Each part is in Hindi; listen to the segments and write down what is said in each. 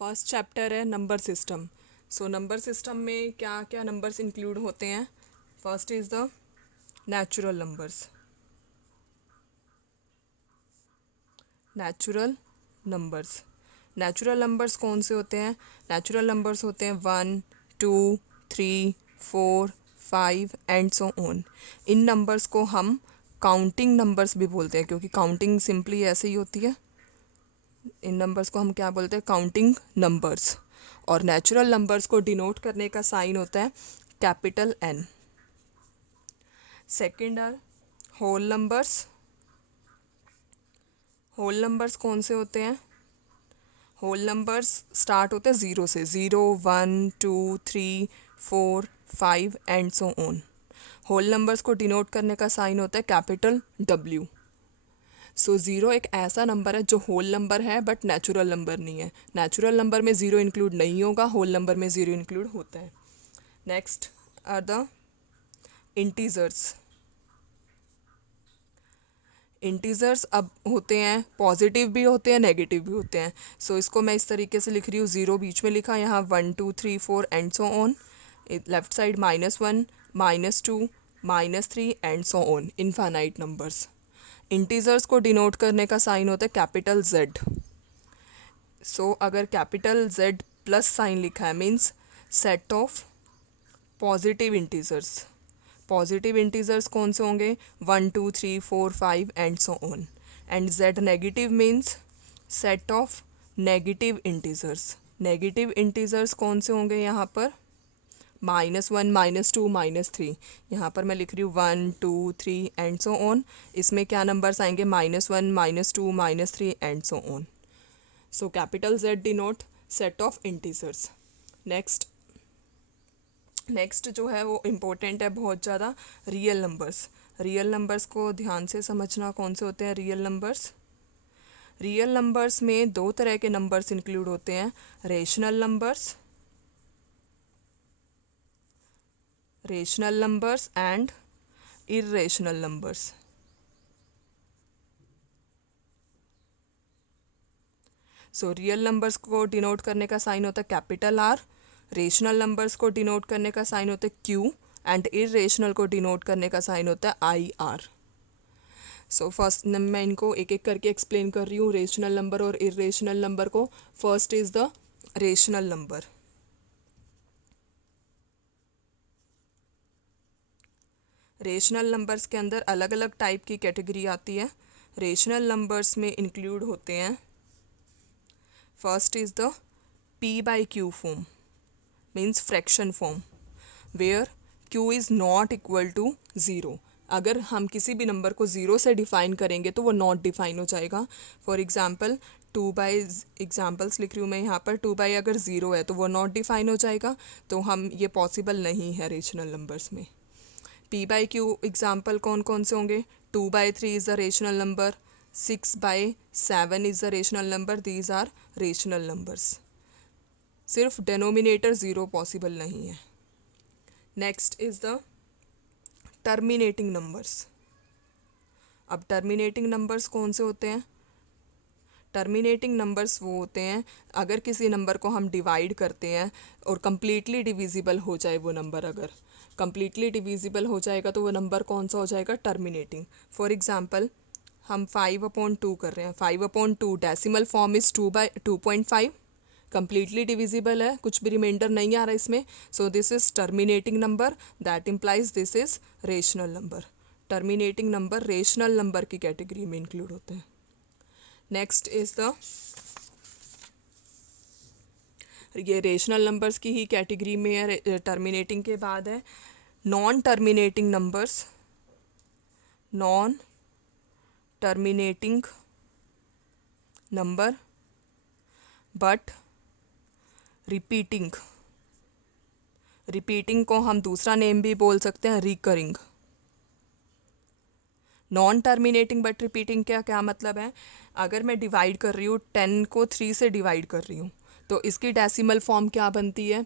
फर्स्ट चैप्टर है number system. So number system में क्या क्या नंबर्स इंक्लूड होते हैं। First is the natural numbers. Natural numbers natural numbers कौन से होते हैं? नेचुरल नंबर्स होते हैं 1, 2, 3, 4, 5 and so on. In numbers को हम काउंटिंग नंबर्स भी बोलते हैं, क्योंकि काउंटिंग सिंपली ऐसे ही होती है। इन नंबर्स को हम क्या बोलते हैं? Counting numbers. और नेचुरल नंबर्स को डिनोट करने का साइन होता है capital N. Second are whole numbers. Whole numbers कौन से होते हैं? होल नंबर्स स्टार्ट होते हैं ज़ीरो से, 0, 1, 2, 3, 4, 5 and so on. Whole numbers को डिनोट करने का साइन होता है कैपिटल डब्ल्यू। सो ज़ीरो एक ऐसा नंबर है जो होल नंबर है बट नेचुरल नंबर नहीं है। नेचुरल नंबर में ज़ीरो इंक्लूड नहीं होगा, होल नंबर में ज़ीरो इंक्लूड होता है। Next are the integers. Integers अब होते हैं पॉजिटिव भी होते हैं, नेगेटिव भी होते हैं। सो इसको मैं इस तरीके से लिख रही हूँ, ज़ीरो बीच में लिखा, यहाँ 1, 2, 3, 4 and so on. Left side -1, -2, -3 and so on, infinite numbers. Integers को डिनोट करने का साइन होता है कैपिटल जेड। सो अगर कैपिटल जेड प्लस साइन लिखा है means set of positive integers. Positive integers कौन से होंगे? 1, 2, 3, 4, 5 and so on. And Z negative means set of negative integers. Negative integers कौन से होंगे यहाँ पर? -1, -2, -3। यहाँ पर मैं लिख रही हूँ 1, 2, 3 एंड सो ऑन। इसमें क्या नंबर्स आएंगे? -1, -2, -3 and so on. So capital Z denote set of integers. Next जो है वो इम्पोर्टेंट है बहुत ज़्यादा, रियल नंबर्स। रियल नंबर्स को ध्यान से समझना, कौन से होते हैं रियल नंबर्स। रियल नंबर्स में दो तरह के नंबर्स इंक्लूड होते हैं, rational numbers and irrational numbers. So real numbers को डिनोट करने का साइन होता है कैपिटल आर, रेशनल नंबर्स को डिनोट करने का साइन होता है क्यू एंड इर्रेशनल को डिनोट करने का साइन होता है आई आर। सो फर्स्ट मैं इनको एक एक करके एक्सप्लेन कर रही हूँ, रेशनल नंबर और इर्रेशनल नंबर को। First is the rational number. Rational numbers के अंदर अलग अलग टाइप की कैटेगरी आती है। रेशनल नंबर्स में इंक्लूड होते हैं, first is the p/q form, means fraction form, where q is not equal to zero. अगर हम किसी भी नंबर को ज़ीरो से डिफाइन करेंगे तो वो नॉट डिफाइन हो जाएगा। फॉर एग्जांपल 2/, एग्जांपल्स लिख रही हूँ मैं यहाँ पर, 2/, अगर ज़ीरो है तो वो नॉट डिफाइन हो जाएगा, तो हम ये पॉसिबल नहीं है रेशनल नंबर्स में। p/q एग्जाम्पल कौन कौन से होंगे? 2/3 is the rational number, 6/7 is the rational number, these are rational numbers. सिर्फ डेनोमिनेटर ज़ीरो पॉसिबल नहीं है। Next is the terminating numbers. अब टर्मिनेटिंग नंबर्स कौन से होते हैं? टर्मिनेटिंग नंबर्स वो होते हैं अगर किसी नंबर को हम डिवाइड करते हैं और कम्प्लीटली डिविजिबल हो जाए वो नंबर, अगर कम्प्लीटली डिविजिबल हो जाएगा तो वो नंबर कौन सा हो जाएगा? टर्मिनेटिंग। फॉर एग्जांपल हम 5/2 कर रहे हैं, 5/2 decimal form is 2/2.5, completely divisible है, कुछ भी रिमाइंडर नहीं आ रहा इसमें, so this is terminating number, that implies this is rational number. Terminating number rational number की कैटेगरी में इंक्लूड होते हैं। नेक्स्ट इज द, ये रेशनल नंबर्स की ही कैटेगरी में है, टर्मिनेटिंग के बाद है non terminating numbers. Non terminating number but repeating. Repeating को हम दूसरा नेम भी बोल सकते हैं, recurring. Non terminating but repeating क्या क्या मतलब है? अगर मैं डिवाइड कर रही हूँ, 10 को 3 से डिवाइड कर रही हूँ, तो इसकी डेसिमल फॉर्म क्या बनती है?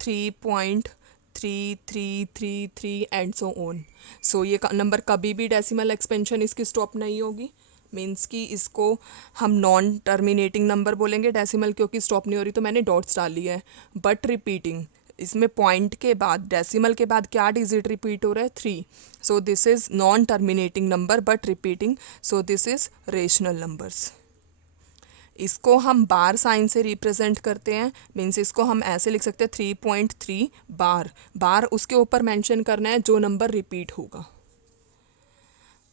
3.3333 एंड सो ऑन। सो ये नंबर कभी भी डेसिमल एक्सपेंशन इसकी स्टॉप नहीं होगी, मीन्स कि इसको हम नॉन टर्मिनेटिंग नंबर बोलेंगे डेसिमल, क्योंकि स्टॉप नहीं हो रही तो मैंने डॉट्स डाल लिया है। बट रिपीटिंग, इसमें पॉइंट के बाद डेसिमल के बाद क्या डिजिट रिपीट हो रहा है? 3। So this is non terminating number but repeating, so this is rational numbers. इसको हम बार साइन से रिप्रेजेंट करते हैं, मीन्स इसको हम ऐसे लिख सकते हैं 3.3 बार। बार उसके ऊपर मेंशन करना है जो नंबर रिपीट होगा।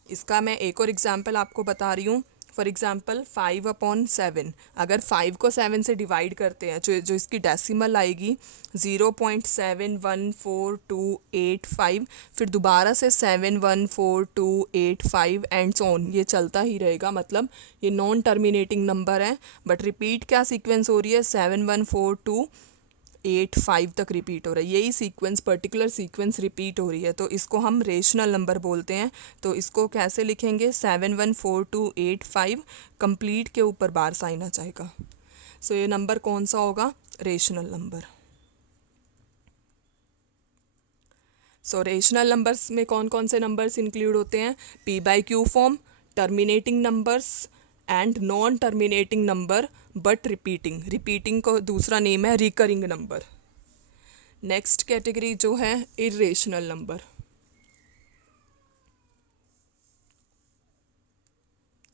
इसका मैं एक और एग्जांपल आपको बता रही हूँ। फॉर एग्जांपल 5/7, अगर 5 को 7 से डिवाइड करते हैं, जो इसकी डेसिमल आएगी 0.714285, फिर दोबारा से 714285 एंड सो ऑन, ये चलता ही रहेगा। मतलब ये नॉन टर्मिनेटिंग नंबर है, बट रिपीट क्या सीक्वेंस हो रही है? 714285 तक रिपीट हो रहा है। यही सीक्वेंस, पर्टिकुलर सीक्वेंस रिपीट हो रही है, तो इसको हम रेशनल नंबर बोलते हैं। तो इसको कैसे लिखेंगे? 714285 कंप्लीट के ऊपर बार साइन आ जाएगा। सो ये नंबर कौन सा होगा? Rational number. So rational numbers में कौन कौन से नंबर्स इंक्लूड होते हैं? P/Q form, terminating numbers and non terminating number but repeating. Repeating को दूसरा नेम है रिकरिंग नंबर। नेक्स्ट कैटेगरी जो है इर्रेशनल नंबर।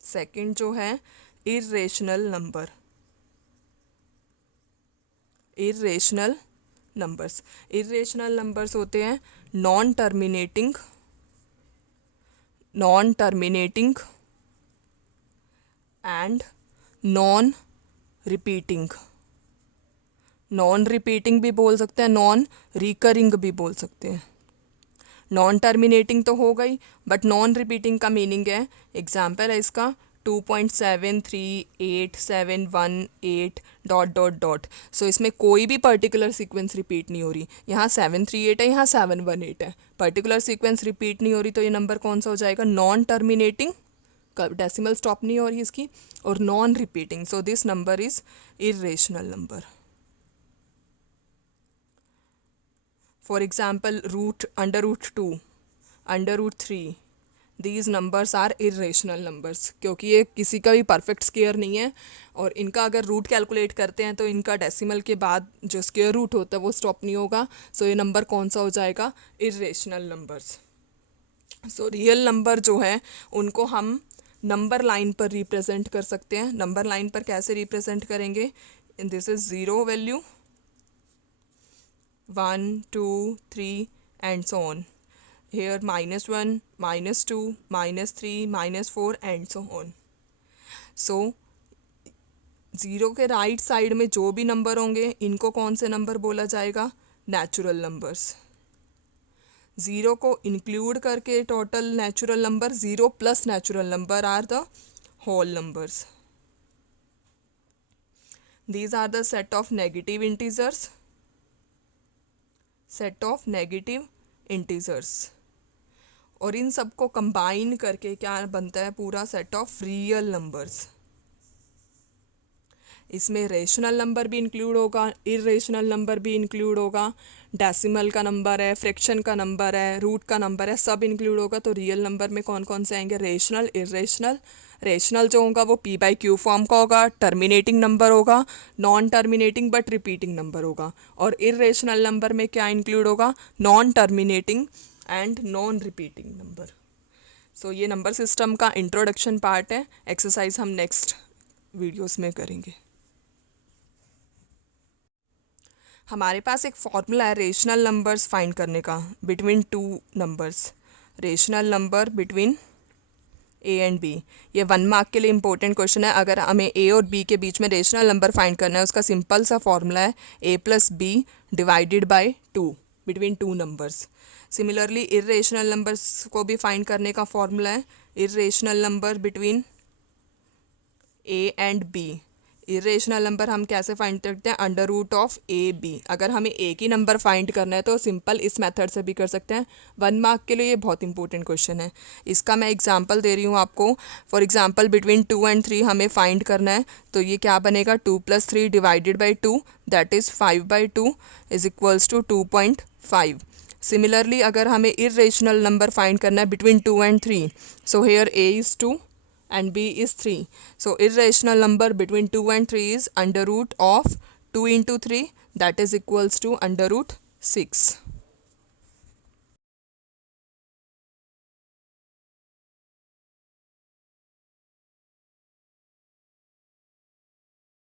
सेकंड जो है irrational number. Irrational numbers, irrational numbers होते हैं non terminating and non repeating. Non repeating भी बोल सकते हैं, नॉन रिकरिंग भी बोल सकते हैं। नॉन टर्मिनेटिंग तो हो गई, बट नॉन रिपीटिंग का मीनिंग है, एग्जाम्पल है इसका 2.73871 डॉट डॉट डॉट। सो इसमें कोई भी पर्टिकुलर सीक्वेंस रिपीट नहीं हो रही। यहाँ 738 है, यहाँ 718 है, पर्टिकुलर सीक्वेंस रिपीट नहीं हो रही, तो ये नंबर कौन सा हो जाएगा? नॉन टर्मिनेटिंग, डेसिमल स्टॉप नहीं हो रही इसकी, और non repeating. So this number is irrational number. For example √2, √3, these numbers are irrational numbers, क्योंकि ये किसी का भी परफेक्ट स्क्वायर नहीं है, और इनका अगर रूट कैलकुलेट करते हैं तो इनका डेसिमल के बाद जो स्क्वायर रूट होता है वो स्टॉप नहीं होगा। सो ये नंबर कौन सा हो जाएगा? Irrational numbers. So real number जो है उनको हम नंबर लाइन पर रिप्रेजेंट कर सकते हैं। नंबर लाइन पर कैसे रिप्रेजेंट करेंगे? This is 0 value, 1 2 3 and so on. Here -1, -2, -3, -4 and so on. So 0 के राइट साइड में जो भी नंबर होंगे इनको कौन से नंबर बोला जाएगा? Natural numbers. 0 को इंक्लूड करके total natural number, 0 plus natural number are the whole numbers. These are the set of negative integers, और इन सबको कंबाइन करके क्या बनता है? पूरा सेट ऑफ रियल नंबर्स। इसमें रेशनल नंबर भी इंक्लूड होगा, इर्रेशनल नंबर भी इंक्लूड होगा, डेसिमल का नंबर है, फ्रैक्शन का नंबर है, रूट का नंबर है, सब इंक्लूड होगा। तो रियल नंबर में कौन कौन से आएंगे? Rational, irrational. रेशनल जो होगा वो P/Q फॉर्म का होगा, टर्मिनेटिंग नंबर होगा, non terminating but repeating number होगा। और इर्रेशनल नंबर में क्या इंक्लूड होगा? Non terminating and non repeating number. So ये नंबर सिस्टम का इंट्रोडक्शन पार्ट है। एक्सरसाइज हम नेक्स्ट वीडियोस में करेंगे। हमारे पास एक फॉर्मूला है रेशनल नंबर्स फाइंड करने का between two numbers. Rational number between a and b, ये 1 मार्क के लिए इंपॉर्टेंट क्वेश्चन है। अगर हमें ए और बी के बीच में रेशनल नंबर फाइंड करना है, उसका सिंपल सा फॉर्मूला है a+b divided by 2 between two numbers. Similarly irrational numbers को भी फाइंड करने का फॉर्मूला है irrational number between a and b. Irrational number हम कैसे फाइंड करते हैं? √(ab). अगर हमें एक ही नंबर फाइंड करना है तो सिंपल इस मेथड से भी कर सकते हैं। 1 मार्क के लिए ये बहुत इंपॉर्टेंट क्वेश्चन है। इसका मैं एग्जांपल दे रही हूँ आपको। फॉर एग्जांपल बिटवीन 2 and 3 हमें फाइंड करना है, तो ये क्या बनेगा? 2 + 3 divided by 2, that is 5/2 is equals to 2.5। Similarly अगर हमें इर्रेशनल नंबर फाइंड करना है between 2 and 3, so here a is 2 and b is 3. So irrational number between 2 and 3 is under root of 2 into 3, that is equals to under root 6.